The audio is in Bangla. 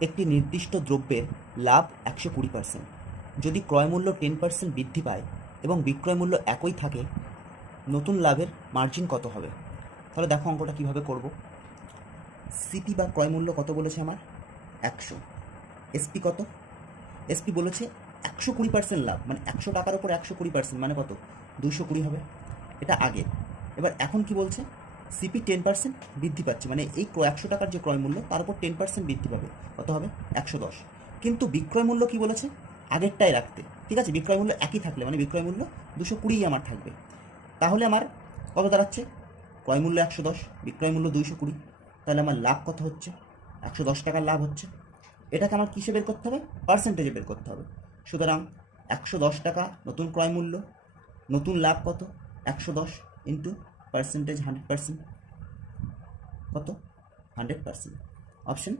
একটি নির্দিষ্ট দ্রব্যের লাভ 120%। যদি ক্রয়মূল্য 10% বৃদ্ধি পায় এবং বিক্রয় মূল্য একই থাকে, নতুন লাভের মার্জিন কত হবে? তাহলে দেখো অঙ্কটা কীভাবে করব। সিপি বা ক্রয় মূল্য কত বলেছে আমার? 100। এসপি কত? এসপি বলেছে 120% লাভ, মানে 100 টাকার ওপর 120% মানে কত? 220 হবে। এটা আগে। এবার এখন কি বলছে? সিপি 10% বৃদ্ধি পাচ্ছে, মানে এই 100 টাকার যে ক্রয় মূল্য তার উপর 10% বৃদ্ধি পাবে, কত হবে? 110। কিন্তু বিক্রয় মূল্য কি বলেছে? আগেরটাই রাখতে। ঠিক আছে, বিক্রয় মূল্য একই থাকলে মানে বিক্রয় মূল্য 220 আমার থাকবে। তাহলে আমার কত দাঁড়াচ্ছে? ক্রয় মূল্য 110, বিক্রয় মূল্য 220, তাহলে আমার লাভ কত হচ্ছে? 110 টাকার লাভ হচ্ছে। এটাকে আমার কিসে বের করতে হবে? পার্সেন্টেজে বের করতে হবে। সুতরাং 110 টাকা নতুন ক্রয় মূল্য, নতুন লাভ কত? 110 ইন্টু পার্সেন্টেজ 100%, কত? 100%। অপশন